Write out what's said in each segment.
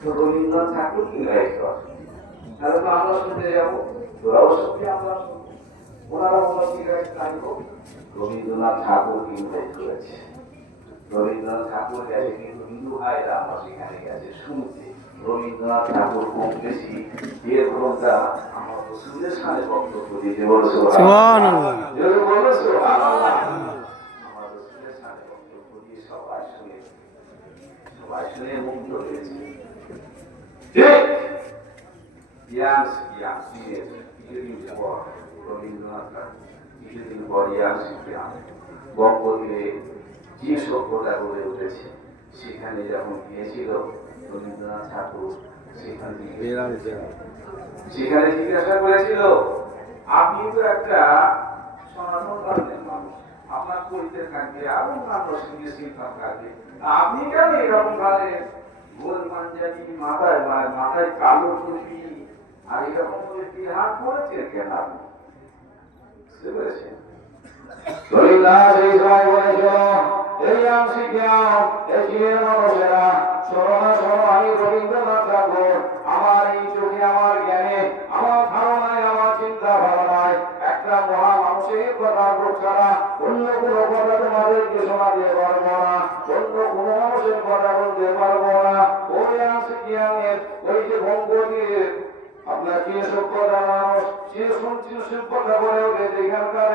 তো রবীন্দ্রনাথ ঠাকুর কি গাইত, তাহলে তো আমরা শুনতে যাবো, তোরাও শুনবি, আমরা শুনবো। ওনারা বলো কি গাইত, গাইব। রবীন্দ্রনাথ ঠাকুর কিন্তু গাইত করেছে। রবীন্দ্রনাথ ঠাকুর গেছে কিন্তু হিন্দু ভাইরা আমরা সেখানে গেছে শুনতে। রবীন্দ্রনাথ ঠাকুর কম বেশি এর ঘন্টা আমার রসুলের সামনে বক্তব্য দিতে বলছো, সুবহানাল্লাহ, বলো সুবহানাল্লাহ। আমার রসুলের সামনে বক্তব্য দিয়ে সবাই শুনে মুগ্ধ হয়েছে। কিছুদিন পর বঙ্গতীরে যে সভ্যতা গড়ে উঠেছে সেখানে যখন গিয়েছিল রবীন্দ্রনাথ ঠাকুর, সেখানে জিজ্ঞাসা করেছিল, আপনি তো একটা সনাতন ধর্মের মানুষ, আপনার পরিচয় থাকবে আর অন্যান্য শিল্প থাকবে, আপনি কেন এরকম ভাবে গোল পাঞ্জাবি মাথায় মাথায় কালো টুপি আর এরকম করে বিহার করেছেন কেন আপনি? বুঝতে পেরেছেন? রবীন্দ্রনাথ ঠাকুর আমার এই চোখে, আমার জ্ঞানে, আমার ধারণায়, আমার চিন্তা ভাবনায় একটা মহা মানুষের কথা ছাড়া অন্য কোনো কথা তোমাদেরকে শোনাতে পারবো না, অন্য কোনো মানুষের কথা বলতে পারবো না। ওই জ্ঞানের ওই যে ভঙ্গের আপনার যে সভ্যতা মানুষ সে সভ্যতা করে উঠেছে, এখানকার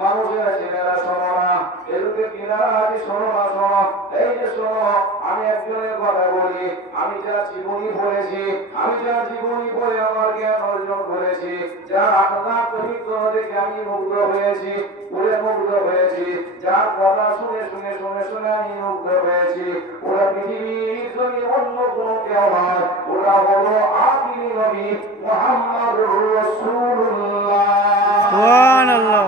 মানুষেরা ছেলেরা শোনো না, এদিকে কিনারা আজ শোনো না, শোনো, এই যে শোনো, আমি একজনের কথা বলি, আমি যা জীবনী পড়েছি, আমি যা জীবনী পড়ে আমার জ্ঞান অর্জন করেছি, যা আপনার চরিত্র দেখে আমি মুগ্ধ হয়েছি, পুরে মুগ্ধ হয়েছি, যার কথা শুনে শুনে শুনে শুনে আমি মুগ্ধ হয়েছি, ওরা পৃথিবীর জমি অন্য কোনো কেউ নয়, ওরা হলো আখিরি নবী মুহাম্মদুর রাসূলুল্লাহ। সুবহানাল্লাহ।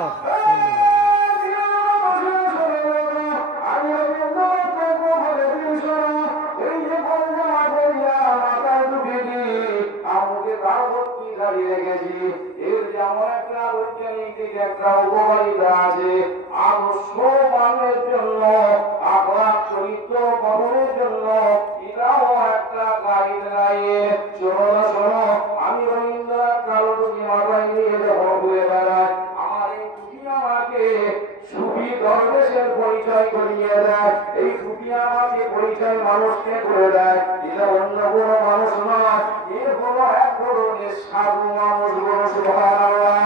একটা উপকারিতা আছে, আদর্শ পালনের জন্য, আকলাক চরিত্র গঠনের জন্য এটাও একটা গাইডলাইন। শোনো শোনো, আমি রবীন্দ্রনাথ কালো টুপি মাথায় নিয়ে যখন ঘুরে বেড়াই, আমার এই টুপি আমাকে সুফি দরবেশের পরিচয় করিয়ে দেয়, এই টুপি আমাকে পরিচয় মানুষকে করে দেয়, এটা অন্য কোনো মানুষ নয়, এ হলো এক ধরনের সাধু মানুষ। বড় সুবহানাল্লাহ।